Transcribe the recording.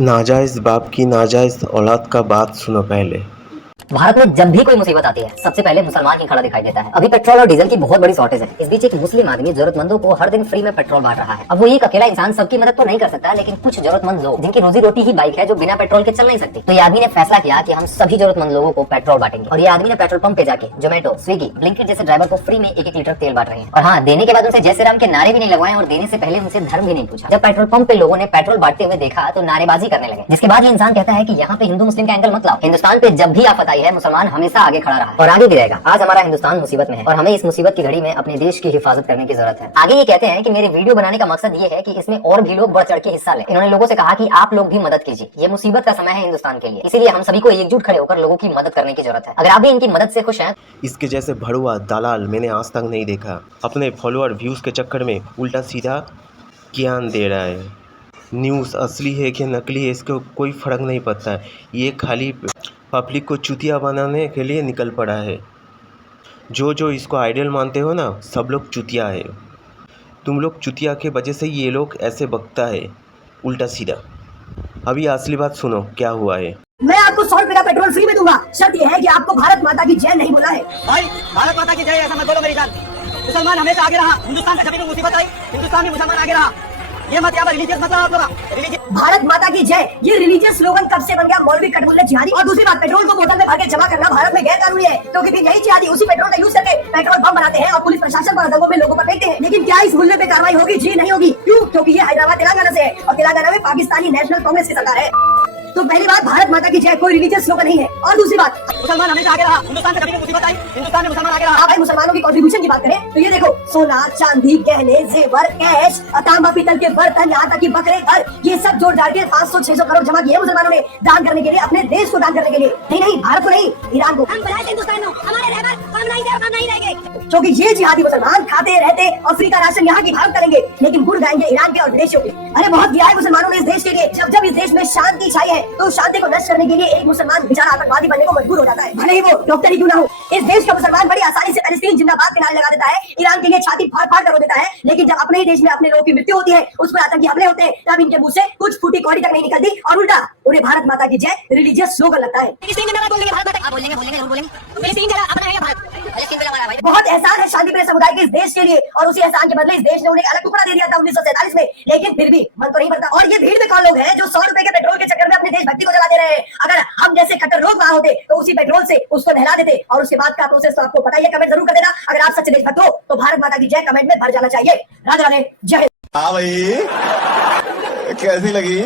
नाजायज़ बाप की नाजायज़ औलाद का बात सुनो पहले। भारत में जब भी कोई मुसीबत आती है सबसे पहले मुसलमान ही खड़ा दिखाई देता है। अभी पेट्रोल और डीजल की बहुत बड़ी शॉर्टेज है। इस बीच एक मुस्लिम आदमी जरूरतमंदों को हर दिन फ्री में पेट्रोल बांट रहा है। अब वो एक अकेला इंसान सबकी मदद तो नहीं कर सकता, लेकिन कुछ जरूरतमंद लोग जिनकी रोजी रोटी ही बाइक है, जो बिना पेट्रोल के चल नहीं सकती, तो ये आदमी ने फैसला किया कि हम सभी जरूरतमंद लोगों को पेट्रोल बांटेंगे। और ये आदमी ने पेट्रोल पंप पे जाके जोमेटो, स्विगी, ब्लिंकिट जैसे ड्राइवर को फ्री में 1-1 लीटर तेल बांट रहे हैं। और हाँ, देने के बाद उनसे जय श्री राम के नारे भी नहीं लगवाए और देने से पहले उनसे धर्म भी नहीं पूछा। जब पेट्रोल पंप पे लोगों ने पेट्रोल बांटते हुए देखा तो नारेबाजी करने लगे, जिसके बाद ये इंसान कहता है कि यहाँ पे हिंदू मुस्लिम का एंगल मत लाओ। हिंदुस्तान पे जब भी आफत आई है मुसलमान हमेशा आगे खड़ा रहा और आगे भी रहेगा। आज हमारा हिंदुस्तान मुसीबत में है और हमें इस मुसीबत की घड़ी में अपने देश की हिफाजत करने की जरूरत है। आगे ये कहते हैं कि मेरे वीडियो बनाने का मकसद ये है कि इसमें और भी लोग बढ़ चढ़ के हिस्सा लें। इन्होंने लोगों से कहा कि आप लोग भी मदद कीजिए, ये मुसीबत का समय है हिंदुस्तान के लिए, इसीलिए हम सभी को एकजुट खड़े होकर लोगों की मदद करने की जरूरत है। अगर आप भी इनकी मदद से खुश हैं। इसके जैसे भड़ुआ दलाल मैंने आज तक नहीं देखा। अपने फॉलोअर व्यूज़ के चक्कर में उल्टा सीधा ज्ञान दे रहा है। न्यूज़ असली है कि नकली है इसको कोई फ़र्क नहीं पड़ता है। ये खाली पब्लिक को चूतिया बनाने के लिए निकल पड़ा है। जो इसको आइडियल मानते हो ना, सब लोग चूतिया है। तुम लोग चूतिया के वजह से ये लोग ऐसे बकता है उल्टा सीधा। अभी असली बात सुनो क्या हुआ है। मैं आपको 100 रुपए का पेट्रोल फ्री में दूंगा, शर्त यह है कि आपको भारत माता की जय नहीं बोला है। भाई भारत माता की जय ऐसा मत बोलो मेरी जान। मुसलमान हमेशा आगे रहा। हिंदुस्तान से जब भी मुसीबत आई हिंदुस्तान में मुसलमान आगे रहा। ये मत यहाँ पर रिलीजियस मतलब आप लोग भारत माता की जय ये रिलीजियस स्लोगन कब से बन गया? मौलवी कटमुल्ला जिहादी। और दूसरी बात, पेट्रोल को बोतल में भर के जमा करना भारत में गैर कानूनी है, क्योंकि फिर यही जिहादी उसी पेट्रोल का यूज करके पेट्रोल बम बनाते हैं और पुलिस प्रशासन पर दंगों में लोगों पर फेंकते हैं। लेकिन क्या इस मूल्य पे कार्रवाई होगी? जी नहीं होगी। क्यों? क्योंकि ये हैदराबाद तेलंगाना से है और तेलंगाना में पाकिस्तानी नेशनल कांग्रेस की सरकार है। तो पहली बात, भारत माता की जय कोई रिलीजियस स्लोगन नहीं है। और दूसरी बात, मुसलमान हमेशा आगे रहा। हिंदुस्तान से कभी भी मुसीबत आई हिंदुस्तान में मुसलमान आगे रहा। भाई मुसलमानों की कंट्रीब्यूशन की बात करें तो ये देखो, सोना, चांदी, गहने, जेवर, कैश, तांबा पीतल के बर्तन, यहाँ तक कि बकरे, घर, ये सब जोड़ जाड़ के 500-600 करोड़ जमा किए मुसलमानों ने दान करने के लिए, अपने देश को दान करने के लिए। नहीं, भारत को नहीं, ईरान को। हम हिंदुस्तान में हमारे रहबर काम नहीं रहेंगे, क्योंकि ये जिहादी मुसलमान खाते रहते और फ्री का राशन यहाँ की भारत करेंगे, लेकिन गुड़ गाएंगे ईरान के और देशों के। अरे बहुत किया है मुसलमानों ने इस देश के लिए। जब इस देश में शांति छाई है तो शांति को नष्ट करने के लिए एक मुसलमान बेचारा आतंकवादी बनने को मजबूर हो जाता है, भले ही वो डॉक्टर ही क्यों ना हो। इस देश का मुसलमान बड़ी आसानी से पैलेस्टीन जिंदाबाद के नारे लगा देता है, ईरान के लिए छाती फाड़ फाड़ कर रो देता है, लेकिन जब अपने ही देश में अपने लोगों की मृत्यु होती है, उस पर आतंकी हमले होते हैं, तब इनके मुंह से कुछ फूटी कौड़ी तक नहीं निकलती और उल्टा उन्हें भारत माता की जय रिलीजियस स्लोगन लगता है। बहुत एहसान है शांति प्रिय समुदाय के इस देश के लिए, और उसी एहसान के बदले इस देश ने उन्हें अलग टुकड़ा दे दिया था 1947 में, लेकिन फिर भी मन तो नहीं भरता। और ये भीड़ में कौन लोग हैं जो 100 रुपए के पेट्रोल के चक्कर में अपने देशभक्ति को जला दे रहे हैं? अगर हम जैसे कट्टर लोग वहां होते तो उसी पेट्रोल से उसको नहला देते। और उसके बाद का प्रोसेस तो आपको पता ही है, कमेंट जरूर कर देना। अगर आप सच्चे देशभक्त हो तो भारत माता की जय कमेंट में भर जाना चाहिए। राधे राधे, जय हिंद। हाँ भाई कैसी लगी?